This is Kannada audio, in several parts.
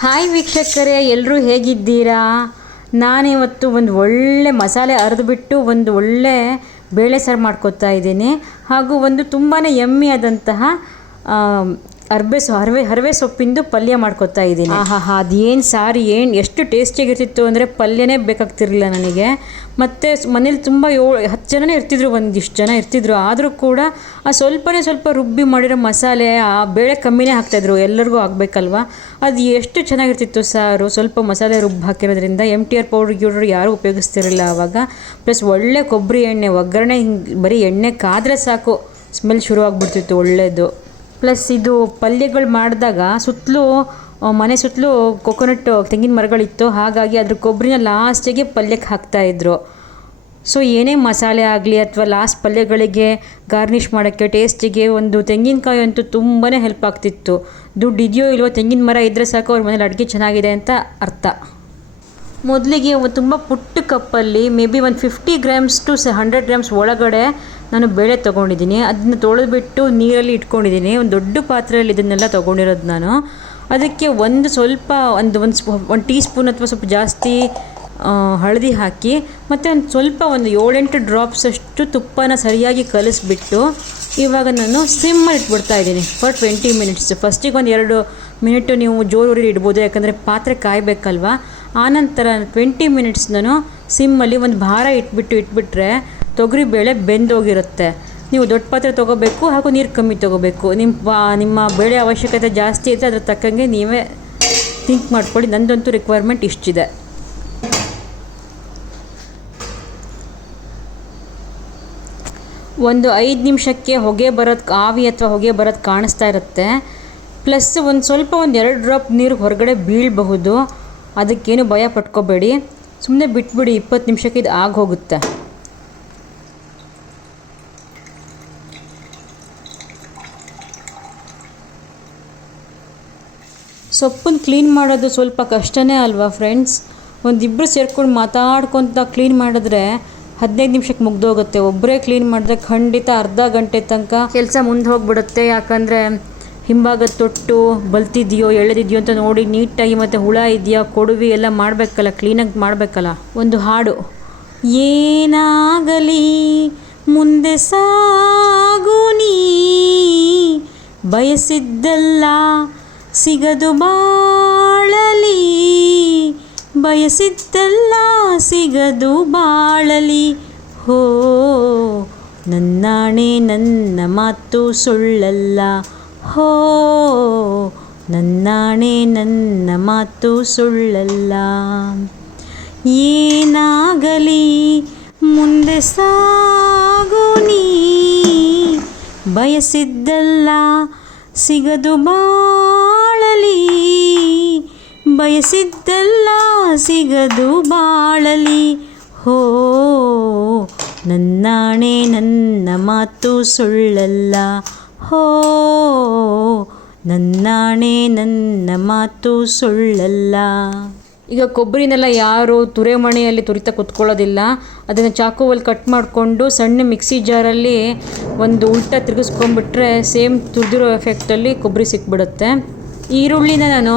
ಹಾಯ್ ವೀಕ್ಷಕರೇ ಎಲ್ಲರೂ ಹೇಗಿದ್ದೀರಾ? ನಾನಿವತ್ತು ಒಂದು ಒಳ್ಳೆ ಮಸಾಲೆ ಅರೆದುಬಿಟ್ಟು ಒಂದು ಒಳ್ಳೆ ಬೇಳೆ ಸಾರು ಮಾಡ್ಕೊತಾ ಇದ್ದೀನಿ. ಹಾಗೂ ಒಂದು ತುಂಬಾ ಯಮ್ಮಿ ಆದಂತಹ ಅರ್ಬೆ ಸೊ ಹರವೆ ಹರವೆ ಸೊಪ್ಪಿಂದು ಪಲ್ಯ ಮಾಡ್ಕೊತಾ ಇದ್ದೀನಿ. ಆಹಾ ಹಾ ಅದೇನು ಸಾರು ಏನು ಎಷ್ಟು ಟೇಸ್ಟಿಯಾಗಿರ್ತಿತ್ತು ಅಂದರೆ ಪಲ್ಯನೇ ಬೇಕಾಗ್ತಿರಲಿಲ್ಲ ನನಗೆ. ಮತ್ತು ಮನೇಲಿ ತುಂಬ ಏಳು ಹತ್ತು ಜನನೇ ಇರ್ತಿದ್ರು ಒಂದಿಷ್ಟು ಜನ ಇರ್ತಿದ್ರು. ಆದರೂ ಕೂಡ ಆ ಸ್ವಲ್ಪನೇ ಸ್ವಲ್ಪ ರುಬ್ಬಿ ಮಾಡಿರೋ ಮಸಾಲೆ ಆ ಬೇಳೆ ಕಮ್ಮಿನೇ ಹಾಕ್ತಾಯಿದ್ರು ಎಲ್ಲರಿಗೂ ಆಗಬೇಕಲ್ವ? ಅದು ಎಷ್ಟು ಚೆನ್ನಾಗಿರ್ತಿತ್ತು ಸಾರು. ಸ್ವಲ್ಪ ಮಸಾಲೆ ರುಬ್ಬಿ ಹಾಕಿರೋದ್ರಿಂದ ಎಂ ಟಿ ಆರ್ ಪೌಡ್ರ್ ಗಿಡರ್ ಯಾರೂ ಉಪಯೋಗಿಸ್ತಿರಲಿಲ್ಲ ಆವಾಗ ಪ್ಲಸ್ ಒಳ್ಳೆ ಕೊಬ್ಬರಿ ಎಣ್ಣೆ ಒಗ್ಗರಣೆ ಹಿಂಗೆ ಬರೀ ಎಣ್ಣೆ ಕಾದರೆ ಸಾಕು. ಸ್ಮೆಲ್ ಶುರು ಆಗ್ಬಿಡ್ತಿತ್ತು ಒಳ್ಳೆಯದು ಪ್ಲಸ್ ಇದು ಪಲ್ಯಗಳು ಮಾಡಿದಾಗ ಸುತ್ತಲೂ ಮನೆ ಸುತ್ತಲೂ ಕೊಕೊನಟ್ ತೆಂಗಿನ ಮರಗಳಿತ್ತು. ಹಾಗಾಗಿ ಅದ್ರ ಕೊಬ್ಬರಿನ ಲಾಸ್ಟಿಗೆ ಪಲ್ಯಕ್ಕೆ ಹಾಕ್ತಾಯಿದ್ರು ಸೊ ಏನೇ ಮಸಾಲೆ ಆಗಲಿ ಅಥವಾ ಲಾಸ್ಟ್ ಪಲ್ಯಗಳಿಗೆ ಗಾರ್ನಿಷ್ ಮಾಡೋಕ್ಕೆ ಟೇಸ್ಟಿಗೆ ಒಂದು ತೆಂಗಿನಕಾಯಿ ಅಂತೂ ತುಂಬಾ ಹೆಲ್ಪ್ ಆಗ್ತಿತ್ತು. ದುಡ್ಡು ಇದೆಯೋ ಇಲ್ವೋ ತೆಂಗಿನ ಮರ ಇದ್ದರೆ ಸಾಕು, ಅವ್ರ ಮನೇಲಿ ಅಡುಗೆ ಚೆನ್ನಾಗಿದೆ ಅಂತ ಅರ್ಥ. ಮೊದಲಿಗೆ ತುಂಬ ಪುಟ್ಟ ಕಪ್ಪಲ್ಲಿ ಮೇ ಬಿ ಒಂದು ಫಿಫ್ಟಿ ಗ್ರಾಮ್ಸ್ ಟು ಸ ಹಂಡ್ರೆಡ್ ಗ್ರಾಮ್ಸ್ ಒಳಗಡೆ ನಾನು ಬೇಳೆ ತೊಗೊಂಡಿದ್ದೀನಿ. ಅದನ್ನ ತೊಳೆದ್ಬಿಟ್ಟು ನೀರಲ್ಲಿ ಇಟ್ಕೊಂಡಿದ್ದೀನಿ. ಒಂದು ದೊಡ್ಡ ಪಾತ್ರೆಯಲ್ಲಿ ಇದನ್ನೆಲ್ಲ ತೊಗೊಂಡಿರೋದು ನಾನು. ಅದಕ್ಕೆ ಒಂದು ಸ್ವಲ್ಪ, ಒಂದು ಒಂದು ಸ್ಪೂ, ಒಂದು ಟೀ ಸ್ಪೂನ್ ಅಥವಾ ಸ್ವಲ್ಪ ಜಾಸ್ತಿ ಹಳದಿ ಹಾಕಿ, ಮತ್ತು ಒಂದು ಸ್ವಲ್ಪ ಒಂದು ಏಳೆಂಟು ಡ್ರಾಪ್ಸ್ ಅಷ್ಟು ತುಪ್ಪನ ಸರಿಯಾಗಿ ಕಲಿಸ್ಬಿಟ್ಟು ಇವಾಗ ನಾನು ಸಿಮ್ಮಲ್ಲಿ ಇಟ್ಬಿಡ್ತಾ ಇದ್ದೀನಿ ಫಾರ್ ಟ್ವೆಂಟಿ ಮಿನಿಟ್ಸ್. ಫಸ್ಟಿಗೆ ಒಂದು ಎರಡು ಮಿನಿಟು ನೀವು ಜೋರು ಇಡ್ಬೋದು, ಯಾಕಂದರೆ ಪಾತ್ರೆ ಕಾಯಬೇಕಲ್ವ. ಆನಂತರ ಟ್ವೆಂಟಿ ಮಿನಿಟ್ಸ್ ನಾನು ಸಿಮ್ಮಲ್ಲಿ ಒಂದು ಭಾರ ಇಟ್ಬಿಟ್ಟು, ಇಟ್ಬಿಟ್ರೆ ತೊಗರಿಬೇಳೆ ಬೆಂದೋಗಿರುತ್ತೆ. ನೀವು ದೊಡ್ಡ ಪಾತ್ರೆ ತೊಗೋಬೇಕು ಹಾಗೂ ನೀರು ಕಮ್ಮಿ ತೊಗೋಬೇಕು. ನಿಮ್ಮ ನಿಮ್ಮ ಬೇಳೆ ಅವಶ್ಯಕತೆ ಜಾಸ್ತಿ ಇದ್ದರೆ ಅದ್ರ ತಕ್ಕಂಗೆ ನೀವೇ ಥಿಂಕ್ ಮಾಡ್ಕೊಳ್ಳಿ. ನಂದಂತೂ ರಿಕ್ವೈರ್ಮೆಂಟ್ ಇಷ್ಟಿದೆ. ಒಂದು ಐದು ನಿಮಿಷಕ್ಕೆ ಹೊಗೆ ಬರೋದು, ಆವಿ ಅಥವಾ ಹೊಗೆ ಬರೋದು ಕಾಣಿಸ್ತಾ ಇರುತ್ತೆ. ಪ್ಲಸ್ ಒಂದು ಸ್ವಲ್ಪ ಒಂದು ಎರಡು ಡ್ರಾಪ್ ನೀರು ಹೊರಗಡೆ ಬೀಳಬಹುದು. ಅದಕ್ಕೇನು ಭಯ ಪಟ್ಕೋಬೇಡಿ. ಸುಮ್ಮನೆ ಬಿಟ್ಬಿಡಿ, ಇಪ್ಪತ್ತು ನಿಮಿಷಕ್ಕೆ ಇದು ಆಗಿ ಸೊಪ್ಪನ್ನು ಕ್ಲೀನ್ ಮಾಡೋದು ಸ್ವಲ್ಪ ಕಷ್ಟನೇ ಅಲ್ವಾ ಫ್ರೆಂಡ್ಸ್ ಒಂದಿಬ್ಬರು ಸೇರ್ಕೊಂಡು ಮಾತಾಡ್ಕೊತ ಕ್ಲೀನ್ ಮಾಡಿದ್ರೆ ಹದಿನೈದು ನಿಮಿಷಕ್ಕೆ ಮುಗ್ದೋಗುತ್ತೆ. ಒಬ್ಬರೇ ಕ್ಲೀನ್ ಮಾಡಿದ್ರೆ ಖಂಡಿತ ಅರ್ಧ ಗಂಟೆ ತನಕ ಕೆಲಸ ಮುಂದೆ ಹೋಗ್ಬಿಡುತ್ತೆ. ಯಾಕಂದರೆ ಹಿಂಭಾಗದ ತೊಟ್ಟು ಬಲ್ತಿದೆಯೋ, ಎಳೆದಿದೆಯೋ ಅಂತ ನೋಡಿ ನೀಟಾಗಿ ಮತ್ತು ಹುಳ ಇದೆಯಾ, ಕೊಡುವಿ ಎಲ್ಲ ಮಾಡಬೇಕಲ್ಲ ಕ್ಲೀನಾಗಿ ಮಾಡಬೇಕಲ್ಲ. ಒಂದು ಹಾಡು. ಏನಾಗಲಿ ಮುಂದೆ ಸಾಗು ನೀ, ಬಯಸಿದ್ದಲ್ಲ ಸಿಗದು ಬಾಳಲಿ, ಬಯಸಿದ್ದಲ್ಲ ಸಿಗದು ಬಾಳಲಿ. ಹೋ, ನನ್ನಾಣೆ ನನ್ನ ಮಾತು ಸುಳ್ಳಲ್ಲ. ಹೋ, ನನ್ನಾಣೆ ನನ್ನ ಮಾತು ಸುಳ್ಳಲ್ಲ. ಏನಾಗಲಿ, ಮುಂದೆ ಸಾಗು ನೀ. ಬಯಸಿದ್ದಲ್ಲ ಸಿಗದು ಬಾಳಲಿ, ಬಯಸಿದ್ದೆಲ್ಲ ಸಿಗದು ಬಾಳಲಿ. ಹೋ, ನನ್ನಾಣೆ ನನ್ನ ಮಾತು ಸುಳ್ಳಲ್ಲ. ಹೋ, ನನ್ನಾಣೆ ನನ್ನ ಮಾತು ಸುಳ್ಳಲ್ಲ. ಈಗ ಕೊಬ್ಬರಿನೆಲ್ಲ ಯಾರು ತುರೆಮಣೆಯಲ್ಲಿ ತುರಿತಾ ಕುತ್ಕೊಳ್ಳೋದಿಲ್ಲ. ಅದನ್ನು ಚಾಕುವಲ್ಲಿ ಕಟ್ ಮಾಡಿಕೊಂಡು ಸಣ್ಣ ಮಿಕ್ಸಿ ಜಾರಲ್ಲಿ ಒಂದು ಉಲ್ಟ ತಿರುಗಿಸ್ಕೊಂಡ್ಬಿಟ್ರೆ ಸೇಮ್ ತುರಿದಿರೋ ಎಫೆಕ್ಟಲ್ಲಿ ಕೊಬ್ಬರಿ ಸಿಕ್ಬಿಡುತ್ತೆ. ಈರುಳ್ಳಿನ ನಾನು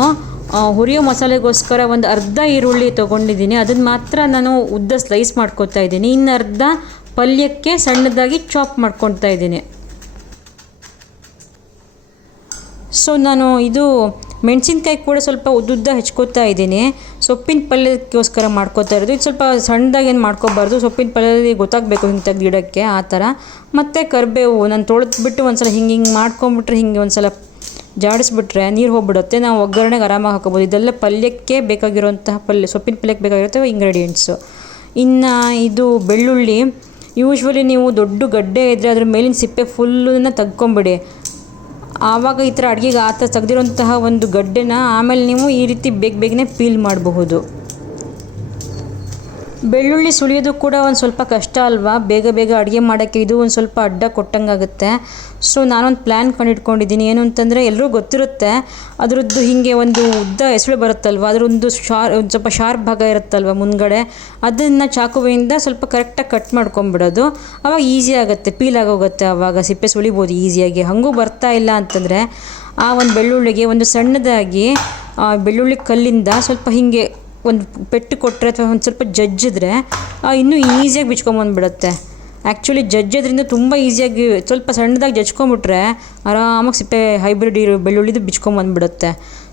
ಹುರಿಯೋ ಮಸಾಲೆಗೋಸ್ಕರ ಒಂದು ಅರ್ಧ ಈರುಳ್ಳಿ ತೊಗೊಂಡಿದ್ದೀನಿ. ಅದನ್ನು ಮಾತ್ರ ನಾನು ಉದ್ದ ಸ್ಲೈಸ್ ಮಾಡ್ಕೊತಾ ಇದ್ದೀನಿ. ಇನ್ನು ಅರ್ಧ ಪಲ್ಯಕ್ಕೆ ಸಣ್ಣದಾಗಿ ಚಾಪ್ ಮಾಡ್ಕೊತಾ ಇದ್ದೀನಿ. ಸೊ ನಾನು ಇದು ಮೆಣಸಿನ್ಕಾಯಿ ಕೂಡ ಸ್ವಲ್ಪ ಉದ್ದುದ್ದ ಹೆಚ್ಕೋತಾ ಇದ್ದೀನಿ. ಸೊಪ್ಪಿನ ಪಲ್ಯಕ್ಕೋಸ್ಕರ ಮಾಡ್ಕೋತಾ ಇರೋದು. ಇದು ಸ್ವಲ್ಪ ಸಣ್ಣದಾಗಿ ಏನು ಮಾಡ್ಕೋಬಾರ್ದು. ಸೊಪ್ಪಿನ ಪಲ್ಯದಲ್ಲಿ ಗೊತ್ತಾಗಬೇಕು ಹಿಂಗೆ ತೆಗ್ದು ಗಿಡಕ್ಕೆ ಆ ಥರ. ಮತ್ತು ಕರಿಬೇವು, ನಾನು ತೊಳೆದ್ಬಿಟ್ಟು ಒಂದು ಸಲ ಹಿಂಗೆ ಹಿಂಗೆ ಮಾಡ್ಕೊಂಬಿಟ್ರೆ ಹಿಂಗೆ ಒಂದು ಸಲ ಜಾಡಿಸ್ಬಿಟ್ರೆ ನೀರು ಹೋಗ್ಬಿಡುತ್ತೆ. ನಾವು ಒಗ್ಗರಣೆಗೆ ಆರಾಮಾಗಿ ಹಾಕೋಬೋದು ಇದೆಲ್ಲ ಪಲ್ಯಕ್ಕೆ ಬೇಕಾಗಿರುವಂತಹ ಪಲ್ಯ, ಸೊಪ್ಪಿನ ಪಲ್ಯಕ್ಕೆ ಬೇಕಾಗಿರುತ್ತೆ ಇಂಗ್ರೀಡಿಯೆಂಟ್ಸು ಇನ್ನು ಇದು ಬೆಳ್ಳುಳ್ಳಿ. ಯೂಶ್ವಲಿ ನೀವು ದೊಡ್ಡ ಗಡ್ಡೆ ಇದ್ದರೆ ಅದ್ರ ಮೇಲಿನ ಸಿಪ್ಪೆ ಫುಲ್ಲನ್ನ ತೆಗ್ಕೊಂಬಿಡಿ. ಆವಾಗ ಈ ಥರ ಅಡುಗೆಗೆ ಆ ಥರ ತೆಗ್ದಿರೋಂತಹ ಒಂದು ಗಡ್ಡೆನ ಆಮೇಲೆ ನೀವು ಈ ರೀತಿ ಬೇಗ ಬೇಗನೆ ಪೀಲ್ ಮಾಡಬಹುದು. ಬೆಳ್ಳುಳ್ಳಿ ಸುಲಿಯೋದು ಕೂಡ ಒಂದು ಸ್ವಲ್ಪ ಕಷ್ಟ ಅಲ್ವಾ? ಬೇಗ ಬೇಗ ಅಡುಗೆ ಮಾಡೋಕ್ಕೆ ಇದು ಒಂದು ಸ್ವಲ್ಪ ಅಡ್ಡ ಕೊಟ್ಟಂಗಾಗುತ್ತೆ. ಸೊ ನಾನೊಂದು ಪ್ಲ್ಯಾನ್ ಕಂಡಿಟ್ಕೊಂಡಿದ್ದೀನಿ. ಏನು ಅಂತಂದರೆ ಎಲ್ಲರೂ ಗೊತ್ತಿರುತ್ತೆ, ಅದರದ್ದು ಹೀಗೆ ಒಂದು ಉದ್ದ ಹೆಸಳು ಬರುತ್ತಲ್ವ? ಅದರೊಂದು ಶಾರ್, ಒಂದು ಸ್ವಲ್ಪ ಶಾರ್ಪ್ ಭಾಗ ಇರುತ್ತಲ್ವ ಮುಂದ್ಗಡೆ? ಅದನ್ನು ಚಾಕುವೆಯಿಂದ ಸ್ವಲ್ಪ ಕರೆಕ್ಟಾಗಿ ಕಟ್ ಮಾಡ್ಕೊಂಬಿಡೋದು ಆವಾಗ ಈಸಿ ಆಗುತ್ತೆ, ಪೀಲ್ ಆಗೋಗುತ್ತೆ ಆವಾಗ ಸಿಪ್ಪೆ ಸುಳಿಬೋದು ಈಸಿಯಾಗಿ ಹಾಗೂ ಬರ್ತಾ ಇಲ್ಲ ಅಂತಂದರೆ, ಆ ಒಂದು ಬೆಳ್ಳುಳ್ಳಿಗೆ ಒಂದು ಸಣ್ಣದಾಗಿ ಬೆಳ್ಳುಳ್ಳಿ ಕಲ್ಲಿಂದ ಸ್ವಲ್ಪ ಹೀಗೆ ಒಂದು ಪೆಟ್ಟು ಕೊಟ್ಟರೆ ಅಥವಾ ಒಂದು ಸ್ವಲ್ಪ ಜಜ್ಜಿದ್ರೆ ಇನ್ನೂ ಈಸಿಯಾಗಿ ಬಿಚ್ಕೊಂಬಂದ್ಬಿಡುತ್ತೆ ಆ್ಯಕ್ಚುಲಿ ಜಜ್ಜೋದ್ರಿಂದ ತುಂಬ ಈಸಿಯಾಗಿ ಸ್ವಲ್ಪ ಸಣ್ಣದಾಗಿ ಜಜ್ಕೊಂಬಿಟ್ರೆ ಆರಾಮಾಗಿ ಸಿಪ್ಪೆ ಹೈಬ್ರಿಡ್ ಇರೋ ಬೆಳ್ಳುಳ್ಳಿದು ಬಿಚ್ಕೊಂಬಂದ್ಬಿಡುತ್ತೆ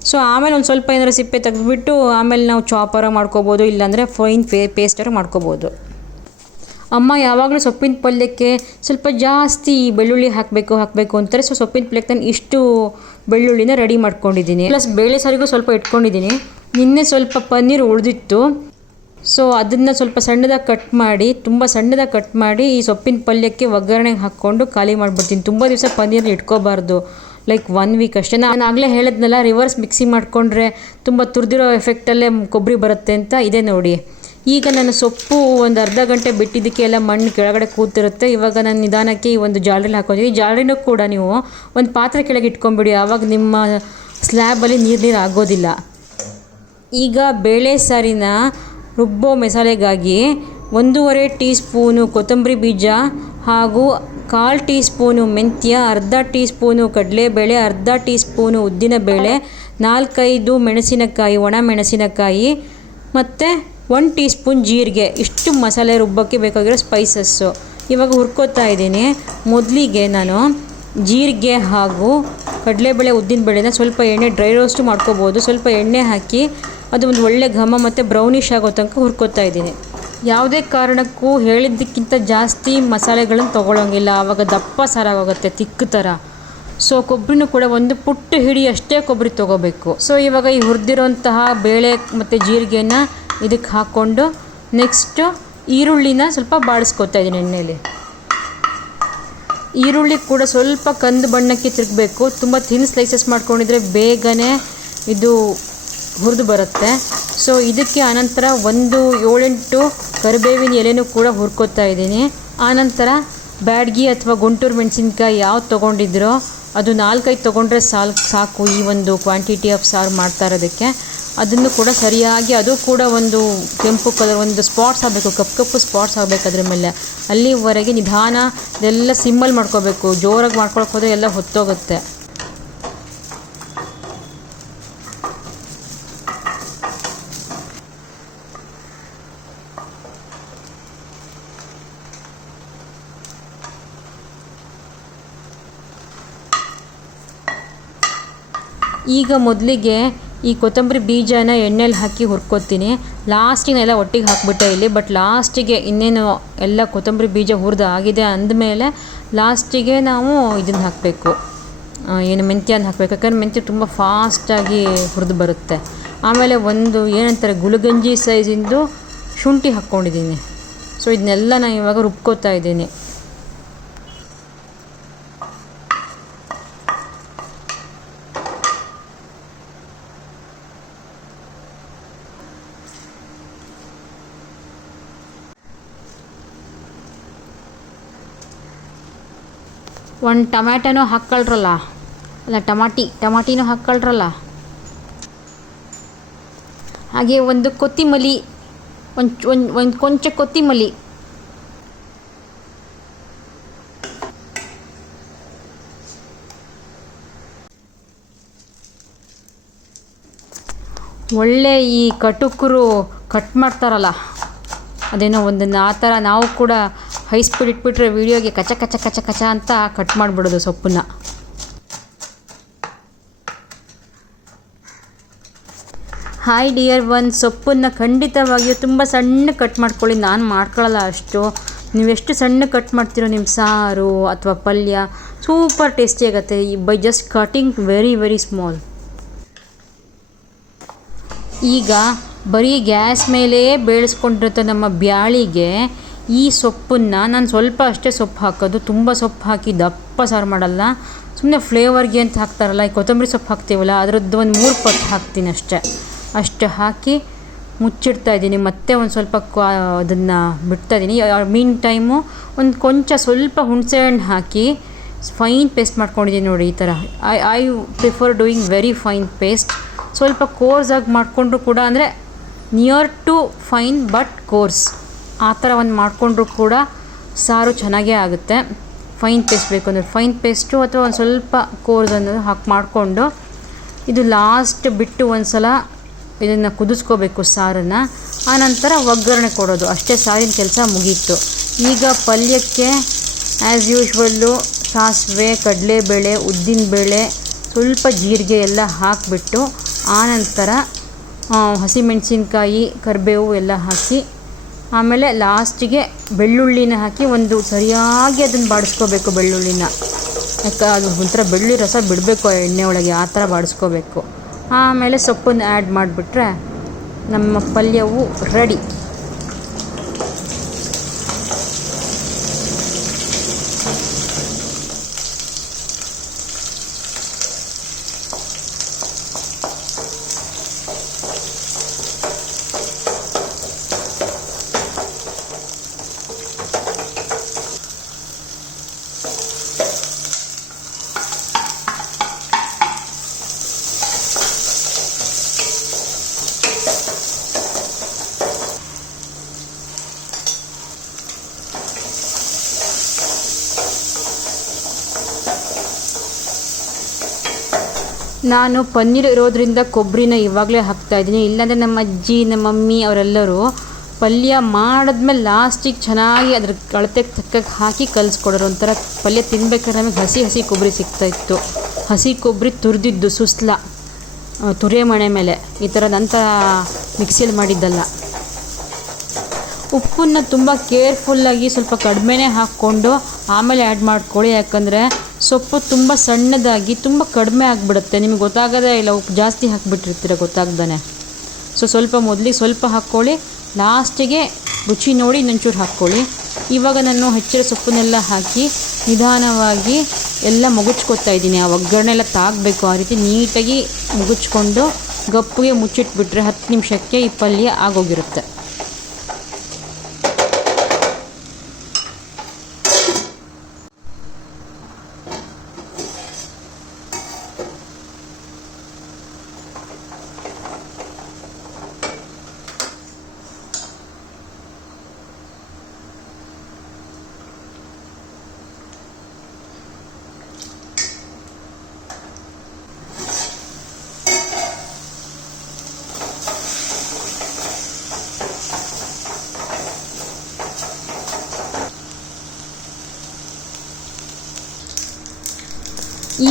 ಸೊ ಆಮೇಲೆ ಒಂದು ಸ್ವಲ್ಪ ಏನಾದ್ರು ಸಿಪ್ಪೆ ತೆಗೆದ್ಬಿಟ್ಟು ಆಮೇಲೆ ನಾವು ಚಾಪರ ಮಾಡ್ಕೋಬೋದು, ಇಲ್ಲಾಂದರೆ ಫೈನ್ ಫೇ ಪೇಸ್ಟರ ಮಾಡ್ಕೋಬೋದು. ಅಮ್ಮ ಯಾವಾಗಲೂ ಸೊಪ್ಪಿನ ಪಲ್ಯಕ್ಕೆ ಸ್ವಲ್ಪ ಜಾಸ್ತಿ ಬೆಳ್ಳುಳ್ಳಿ ಹಾಕಬೇಕು ಹಾಕಬೇಕು ಅಂತಾರೆ. ಸೊ ಸೊಪ್ಪಿನ ಪಲ್ಯಕ್ಕೆ ನಾನು ಇಷ್ಟು ಬೆಳ್ಳುಳ್ಳಿನ ರೆಡಿ ಮಾಡ್ಕೊಂಡಿದ್ದೀನಿ. ಪ್ಲಸ್ ಬೇಳೆ ಸಾರಿಗೂ ಸ್ವಲ್ಪ ಇಟ್ಕೊಂಡಿದ್ದೀನಿ. ನಿನ್ನೆ ಸ್ವಲ್ಪ ಪನ್ನೀರ್ ಉಳಿದಿತ್ತು. ಸೊ ಅದನ್ನು ಸ್ವಲ್ಪ ಸಣ್ಣದಾಗಿ ಕಟ್ ಮಾಡಿ, ತುಂಬ ಸಣ್ಣದಾಗಿ ಕಟ್ ಮಾಡಿ ಈ ಸೊಪ್ಪಿನ ಪಲ್ಯಕ್ಕೆ ಒಗ್ಗರಣೆಗೆ ಹಾಕ್ಕೊಂಡು ಖಾಲಿ ಮಾಡಿಬಿಡ್ತೀನಿ. ತುಂಬ ದಿವಸ ಪನ್ನೀರ್ ಇಟ್ಕೋಬಾರ್ದು. ಲೈಕ್ ಒನ್ ವೀಕ್ ಅಷ್ಟೇ. ನಾನು ಆಗಲೇ ಹೇಳಿದ್ನಲ್ಲ ರಿವರ್ಸ್ ಮಿಕ್ಸಿ ಮಾಡಿಕೊಂಡ್ರೆ ತುಂಬ ತುರಿದಿರೋ ಎಫೆಕ್ಟಲ್ಲೇ ಕೊಬ್ಬರಿ ಬರುತ್ತೆ ಅಂತ ಇದೆ ನೋಡಿ. ಈಗ ನಾನು ಸೊಪ್ಪು ಒಂದು ಅರ್ಧ ಗಂಟೆ ಬಿಟ್ಟಿದ್ದಕ್ಕೆ ಎಲ್ಲ ಮಣ್ಣು ಕೆಳಗಡೆ ಕೂತಿರುತ್ತೆ. ಇವಾಗ ನಾನು ನಿಧಾನಕ್ಕೆ ಈ ಒಂದು ಜಾಲರಿಲಿ ಈ ಜಾಲರಿನೂ ಕೂಡ ನೀವು ಒಂದು ಪಾತ್ರೆ ಕೆಳಗೆ ಇಟ್ಕೊಂಬಿಡಿ. ಆವಾಗ ನಿಮ್ಮ ಸ್ಲ್ಯಾಬಲ್ಲಿ ನೀರು ನೀರು ಆಗೋದಿಲ್ಲ. ಈಗ ಬೇಳೆ ಸಾರಿನ ರುಬ್ಬೋ ಮಸಾಲೆಗಾಗಿ ಒಂದೂವರೆ ಟೀ ಸ್ಪೂನು ಕೊತ್ತಂಬರಿ ಬೀಜ ಹಾಗೂ ಕಾಲು ಟೀ ಸ್ಪೂನು ಮೆಂತ್ಯ, ಅರ್ಧ ಟೀ ಸ್ಪೂನು ಕಡಲೆಬೇಳೆ, ಅರ್ಧ ಟೀ ಸ್ಪೂನು ಉದ್ದಿನಬೇಳೆ, ನಾಲ್ಕೈದು ಮೆಣಸಿನಕಾಯಿ, ಒಣ ಮೆಣಸಿನಕಾಯಿ ಮತ್ತು ಒನ್ ಟೀ ಸ್ಪೂನ್ ಜೀರಿಗೆ. ಇಷ್ಟು ಮಸಾಲೆ ರುಬ್ಬಕ್ಕೆ ಬೇಕಾಗಿರೋ ಸ್ಪೈಸಸ್ಸು ಇವಾಗ ಹುರ್ಕೋತಾ ಇದ್ದೀನಿ. ಮೊದಲಿಗೆ ನಾನು ಜೀರಿಗೆ ಹಾಗೂ ಕಡಲೆಬೇಳೆ ಉದ್ದಿನ ಬೇಳೆನ ಸ್ವಲ್ಪ ಎಣ್ಣೆ ಡ್ರೈ ರೋಸ್ಟು ಮಾಡ್ಕೋಬೋದು. ಸ್ವಲ್ಪ ಎಣ್ಣೆ ಹಾಕಿ ಅದು ಒಂದು ಒಳ್ಳೆ ಘಮ ಮತ್ತು ಬ್ರೌನಿಶ್ ಆಗೋ ತನಕ ಹುರ್ಕೋತಾ ಇದ್ದೀನಿ. ಯಾವುದೇ ಕಾರಣಕ್ಕೂ ಹೇಳಿದ್ದಕ್ಕಿಂತ ಜಾಸ್ತಿ ಮಸಾಲೆಗಳನ್ನು ತೊಗೊಳ್ಳೋಂಗಿಲ್ಲ ಆವಾಗ ದಪ್ಪ ಸಾರಾಗೋಗುತ್ತೆ, ತಿಕ್ಕ ಥರ ಸೊ ಕೊಬ್ಬರಿನೂ ಕೂಡ ಒಂದು ಪುಟ್ಟು ಹಿಡಿ ಅಷ್ಟೇ ಕೊಬ್ಬರಿ ತೊಗೋಬೇಕು. ಸೊ ಇವಾಗ ಈ ಹುರಿದಿರೋಂತಹ ಬೇಳೆ ಮತ್ತು ಜೀರಿಗೆನ ಇದಕ್ಕೆ ಹಾಕ್ಕೊಂಡು ನೆಕ್ಸ್ಟು ಈರುಳ್ಳಿನ ಸ್ವಲ್ಪ ಬಾಡಿಸ್ಕೊತಾ ಇದ್ದೀನಿ ಎಣ್ಣೆಯಲ್ಲಿ ಈರುಳ್ಳಿ ಕೂಡ ಸ್ವಲ್ಪ ಕಂದು ಬಣ್ಣಕ್ಕೆ ತಿರುಗಬೇಕು. ತುಂಬ ಥಿನ್ ಸ್ಲೈಸಸ್ ಮಾಡ್ಕೊಂಡಿದ್ರೆ ಬೇಗನೆ ಇದು ಹುರಿದು ಬರುತ್ತೆ. ಸೊ ಇದಕ್ಕೆ ಆನಂತರ ಒಂದು ಏಳೆಂಟು ಕರಿಬೇವಿನ ಎಲೆನೂ ಕೂಡ ಹುರ್ಕೋತಾ ಇದ್ದೀನಿ. ಆನಂತರ ಬ್ಯಾಡ್ಗಿ ಅಥವಾ ಗುಂಟೂರು ಮೆಣಸಿನ್ಕಾಯಿ ಯಾವ್ದು ತೊಗೊಂಡಿದ್ರೋ ಅದು ನಾಲ್ಕೈದು ತೊಗೊಂಡ್ರೆ ಸಾಲ್, ಸಾಕು ಈ ಒಂದು ಕ್ವಾಂಟಿಟಿ ಆಫ್ ಸಾರು ಮಾಡ್ತಾ ಇರೋದಕ್ಕೆ. ಅದನ್ನು ಕೂಡ ಸರಿಯಾಗಿ ಅದು ಕೂಡ ಒಂದು ಕೆಂಪು ಕಲರ್ ಒಂದು ಸ್ಪಾಟ್ಸ್ ಆಗಬೇಕು ಕಪ್ಪು ಕಪ್ಪು ಸ್ಪಾಟ್ಸ್ ಆಗಬೇಕು ಅದ್ರ ಮೇಲೆ. ಅಲ್ಲಿವರೆಗೆ ನಿಧಾನ ಇದೆಲ್ಲ ಸಿಮ್ಮಲ್ಲಿ ಮಾಡ್ಕೋಬೇಕು. ಜೋರಾಗಿ ಮಾಡ್ಕೊಳಕ್ಕೆ ಹೋದರೆ ಎಲ್ಲ ಹೊತ್ತೋಗುತ್ತೆ. ಈಗ ಮೊದಲಿಗೆ ಈ ಕೊತ್ತಂಬರಿ ಬೀಜನ ಎಣ್ಣೆಲಿ ಹಾಕಿ ಹುರ್ಕೋತೀನಿ. ಲಾಸ್ಟಿಗೆ ಎಲ್ಲ ಒಟ್ಟಿಗೆ ಹಾಕಿಬಿಟ್ಟೆ ಇಲ್ಲಿ ಬಟ್ ಲಾಸ್ಟಿಗೆ ಇನ್ನೇನು ಎಲ್ಲ ಕೊತ್ತಂಬರಿ ಬೀಜ ಹುರಿದು ಆಗಿದೆ ಅಂದಮೇಲೆ ಲಾಸ್ಟಿಗೆ ನಾವು ಇದನ್ನು ಹಾಕಬೇಕು. ಏನು ಮೆಂತ್ಯನ ಹಾಕಬೇಕು. ಯಾಕಂದರೆ ಮೆಂತ್ಯ ತುಂಬ ಫಾಸ್ಟಾಗಿ ಹುರಿದು ಬರುತ್ತೆ. ಆಮೇಲೆ ಒಂದು ಏನಂತಾರೆ, ಗುಲಗಂಜಿ ಸೈಜಿಂದು ಶುಂಠಿ ಹಾಕ್ಕೊಂಡಿದ್ದೀನಿ. ಸೊ ಇದನ್ನೆಲ್ಲ ನಾನು ಇವಾಗ ರುಬ್ಕೋತಾ ಇದ್ದೀನಿ. ಒಂದು ಟೊಮ್ಯಾಟೋನೂ ಹಾಕ್ಕೊಳ್ರಲ್ಲ ಅಲ್ಲ, ಟಮಾಟಿ, ಟಮಾಟಿನೂ ಹಾಕ್ಕೊಳ್ರಲ್ಲ ಹಾಗೆ ಒಂದು ಕೊತ್ತಿಮಲ್ಲಿ, ಒಂದು ಒಂದು ಒಂದು ಕೊಂಚ ಕೊತ್ತಿಮಲಿ ಒಳ್ಳೆ ಈ ಕಟುಕರು ಕಟ್ ಮಾಡ್ತಾರಲ್ಲ, ಅದೇನೋ ಒಂದನ್ನು, ಆ ಥರ ನಾವು ಕೂಡ ಹೈ ಸ್ಪೀಡ್ ಇಟ್ಬಿಟ್ರೆ ವೀಡಿಯೋಗೆ ಕಚ ಕಚ ಕಚ ಕಚ ಅಂತ ಕಟ್ ಮಾಡಿಬಿಡೋದು ಸೊಪ್ಪನ್ನ. ಹಾಯ್ ಡಿಯರ್ ಒನ್ ಸೊಪ್ಪನ್ನು ಖಂಡಿತವಾಗಿಯೂ ತುಂಬ ಸಣ್ಣ ಕಟ್ ಮಾಡ್ಕೊಳ್ಳಿ. ನಾನು ಮಾಡ್ಕೊಳ್ಳಲ್ಲ ಅಷ್ಟು. ನೀವು ಎಷ್ಟು ಸಣ್ಣ ಕಟ್ ಮಾಡ್ತೀರೋ ನಿಮ್ಮ ಸಾರು ಅಥವಾ ಪಲ್ಯ ಸೂಪರ್ ಟೇಸ್ಟಿ ಆಗುತ್ತೆ. By just cutting very very small ಈಗ ಬರೀ ಗ್ಯಾಸ್ ಮೇಲೆ ಬೇಳೆಸ್ಕೊಂಡಿರುತ್ತೆ ನಮ್ಮ ಬ್ಯಾಳಿಗೆ. ಈ ಸೊಪ್ಪನ್ನು ನಾನು ಸ್ವಲ್ಪ ಅಷ್ಟೇ ಸೊಪ್ಪು ಹಾಕೋದು. ತುಂಬ ಸೊಪ್ಪು ಹಾಕಿ ದಪ್ಪ ಸಾರು ಮಾಡಲ್ಲ. ಸುಮ್ಮನೆ ಫ್ಲೇವರ್ಗೆ ಅಂತ ಹಾಕ್ತಾರಲ್ಲ, ಈ ಕೊತ್ತಂಬರಿ ಸೊಪ್ಪು ಹಾಕ್ತೀವಲ್ಲ, ಅದರದ್ದು ಒಂದು ಮೂರು ಪಟ್ಟು ಹಾಕ್ತೀನಿ ಅಷ್ಟೇ. ಅಷ್ಟು ಹಾಕಿ ಮುಚ್ಚಿಡ್ತಾ ಇದ್ದೀನಿ. ಮತ್ತೆ ಒಂದು ಸ್ವಲ್ಪ ಕ್ವಾ ಅದನ್ನು ಬಿಡ್ತಾ ಇದ್ದೀನಿ. ಮೀನ್ ಟೈಮು ಒಂದು ಕೊಂಚ ಸ್ವಲ್ಪ ಹುಣಸೆ ಹಣ್ಣು ಹಾಕಿ ಫೈನ್ ಪೇಸ್ಟ್ ಮಾಡ್ಕೊಂಡಿದ್ದೀನಿ ನೋಡಿ ಈ ಥರ I I prefer doing very fine paste. ಸ್ವಲ್ಪ ಕೋರ್ಸಾಗಿ ಮಾಡಿಕೊಂಡ್ರು ಕೂಡ ಅಂದರೆ near to fine but coarse. ಆ ಥರ ಒಂದು ಮಾಡಿಕೊಂಡ್ರು ಕೂಡ ಸಾರು ಚೆನ್ನಾಗೇ ಆಗುತ್ತೆ. ಫೈನ್ ಪೇಸ್ಟ್ ಬೇಕು ಅಂದರೆ ಫೈನ್ ಪೇಸ್ಟು ಅಥವಾ ಒಂದು ಸ್ವಲ್ಪ ಕೋರ್ಸ್ ಅನ್ನೋದು ಹಾಕಿ ಮಾಡಿಕೊಂಡು ಇದು ಲಾಸ್ಟ್ ಬಿಟ್ಟು ಒಂದು ಸಲ ಇದನ್ನು ಕುದಿಸ್ಕೋಬೇಕು ಸಾರನ್ನು. ಆನಂತರ ಒಗ್ಗರಣೆ ಕೊಡೋದು. ಅಷ್ಟೇ ಸಾರಿನ ಕೆಲಸ ಮುಗೀತು. ಈಗ ಪಲ್ಯಕ್ಕೆ ಆ್ಯಸ್ ಯೂಶ್ವಲ್ಲು ಸಾಸಿವೆ, ಕಡಲೆಬೇಳೆ ಉದ್ದಿನಬೇಳೆ ಸ್ವಲ್ಪ ಜೀರಿಗೆ ಎಲ್ಲ ಹಾಕಿಬಿಟ್ಟು ಆನಂತರ ಹಸಿಮೆಣಸಿನ್ಕಾಯಿ, ಕರಿಬೇವು ಎಲ್ಲ ಹಾಕಿ ಆಮೇಲೆ ಲಾಸ್ಟಿಗೆ ಬೆಳ್ಳುಳ್ಳಿನ ಹಾಕಿ ಒಂದು ಸರಿಯಾಗಿ ಅದನ್ನು ಬಾಡಿಸ್ಕೋಬೇಕು ಬೆಳ್ಳುಳ್ಳಿನ. ಯಾಕೆ ಅದು ಒಂಥರ ಬೆಳ್ಳಿ ರಸ ಬಿಡಬೇಕು ಎಣ್ಣೆ ಒಳಗೆ, ಆ ಥರ ಬಾಡಿಸ್ಕೋಬೇಕು. ಆಮೇಲೆ ಸೊಪ್ಪನ್ನು ಆ್ಯಡ್ ಮಾಡಿಬಿಟ್ರೆ ನಮ್ಮ ಪಲ್ಯವು ರೆಡಿ ನಾನು ಪನ್ನೀರ್ ಇರೋದ್ರಿಂದ ಕೊಬ್ಬರಿನ ಇವಾಗಲೇ ಹಾಕ್ತಾಯಿದ್ದೀನಿ ಇಲ್ಲಾಂದರೆ ನಮ್ಮ ಅಜ್ಜಿ, ನಮ್ಮ ಮಮ್ಮಿ ಅವರೆಲ್ಲರೂ ಪಲ್ಯ ಮಾಡಿದ್ಮೇಲೆ ಲಾಸ್ಟಿಗೆ ಚೆನ್ನಾಗಿ ಅದ್ರ ಅಳತೆಗೆ ತಕ್ಕಕ್ಕೆ ಹಾಕಿ ಕಲಿಸ್ಕೊಡೋರು ಒಂಥರ ಪಲ್ಯ ತಿನ್ಬೇಕಾದ್ರೆ ನಮಗೆ ಹಸಿ ಹಸಿ ಕೊಬ್ಬರಿ ಸಿಗ್ತಾಯಿತ್ತು ಹಸಿ ಕೊಬ್ಬರಿ ತುರಿದಿದ್ದು ಸುಸ್ಲ ತುರಿಯ ಮಣೆ ಮೇಲೆ. ಈ ಥರ ನಂತರ ಮಿಕ್ಸಿಯಲ್ಲಿ ಮಾಡಿದ್ದಲ್ಲ. ಉಪ್ಪನ್ನು ತುಂಬ ಕೇರ್ಫುಲ್ಲಾಗಿ ಸ್ವಲ್ಪ ಕಡಿಮೆನೇ ಹಾಕ್ಕೊಂಡು ಆಮೇಲೆ ಆ್ಯಡ್ ಮಾಡ್ಕೊಳ್ಳಿ. ಯಾಕಂದರೆ ಸೊಪ್ಪು ತುಂಬ ಸಣ್ಣದಾಗಿ, ತುಂಬ ಕಡಿಮೆ ಆಗಿಬಿಡುತ್ತೆ. ನಿಮಗೆ ಗೊತ್ತಾಗೋದೇ ಇಲ್ಲ, ಉಪ್ಪು ಜಾಸ್ತಿ ಹಾಕಿಬಿಟ್ಟಿರ್ತೀರ ಗೊತ್ತಾಗ್ದೇ ಸೊ ಸ್ವಲ್ಪ ಮೊದಲಿಗೆ ಸ್ವಲ್ಪ ಹಾಕ್ಕೊಳ್ಳಿ. ಲಾಸ್ಟಿಗೆ ರುಚಿ ನೋಡಿ ಇನ್ನೊಂಚೂರು ಹಾಕ್ಕೊಳ್ಳಿ. ಇವಾಗ ನಾನು ಹೆಚ್ಚಿರ ಸೊಪ್ಪನ್ನೆಲ್ಲ ಹಾಕಿ ನಿಧಾನವಾಗಿ ಎಲ್ಲ ಮುಗುಚ್ಕೊತಾ ಇದ್ದೀನಿ. ಆ ಒಗ್ಗರಣೆ ಎಲ್ಲ ತಾಗಬೇಕು. ಆ ರೀತಿ ನೀಟಾಗಿ ಮುಗುಚ್ಕೊಂಡು ಗಪ್ಪಿಗೆ ಮುಚ್ಚಿಟ್ಬಿಟ್ರೆ ಹತ್ತು ನಿಮಿಷಕ್ಕೆ ಈ ಪಲ್ಯ ಆಗೋಗಿರುತ್ತೆ.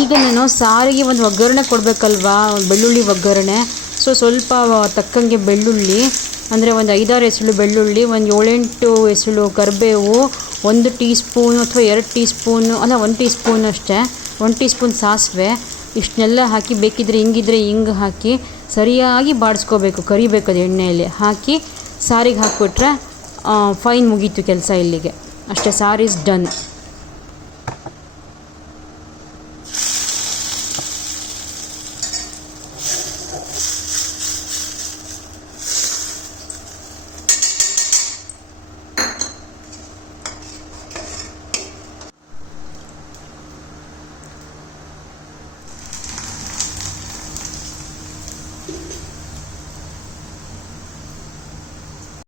ಈಗ ನಾನು ಸಾರಿಗೆ ಒಂದು ಒಗ್ಗರಣೆ ಕೊಡಬೇಕಲ್ವಾ? ಬೆಳ್ಳುಳ್ಳಿ ಒಗ್ಗರಣೆ. ಸೊ ಸ್ವಲ್ಪ ತಕ್ಕಂಗೆ ಬೆಳ್ಳುಳ್ಳಿ, ಅಂದರೆ ಒಂದು ಐದಾರು ಎಸಳು ಬೆಳ್ಳುಳ್ಳಿ, ಒಂದು ಏಳೆಂಟು ಎಸಳು ಕರಿಬೇವು, ಒಂದು ಟೀ ಸ್ಪೂನು ಅಥವಾ ಎರಡು ಟೀ ಸ್ಪೂನು ಅಲ್ಲ, ಒಂದು ಟೀ ಸ್ಪೂನ್ ಅಷ್ಟೇ, ಒಂದು ಟೀ ಸ್ಪೂನ್ ಸಾಸಿವೆ, ಇಷ್ಟನ್ನೆಲ್ಲ ಹಾಕಿ ಬೇಕಿದ್ದರೆ ಹಿಂಗಿದ್ರೆ ಹಿಂಗೆ ಹಾಕಿ, ಸರಿಯಾಗಿ ಬಾಡಿಸ್ಕೋಬೇಕು, ಕರಿಬೇಕು ಅದು ಎಣ್ಣೆಯಲ್ಲಿ. ಹಾಕಿ ಸಾರಿಗೆ ಹಾಕಿಬಿಟ್ರೆ ಫೈನ್ ಮುಗೀತು ಕೆಲಸ ಇಲ್ಲಿಗೆ. ಅಷ್ಟೇ, ಸಾರ್ ಈಸ್ ಡನ್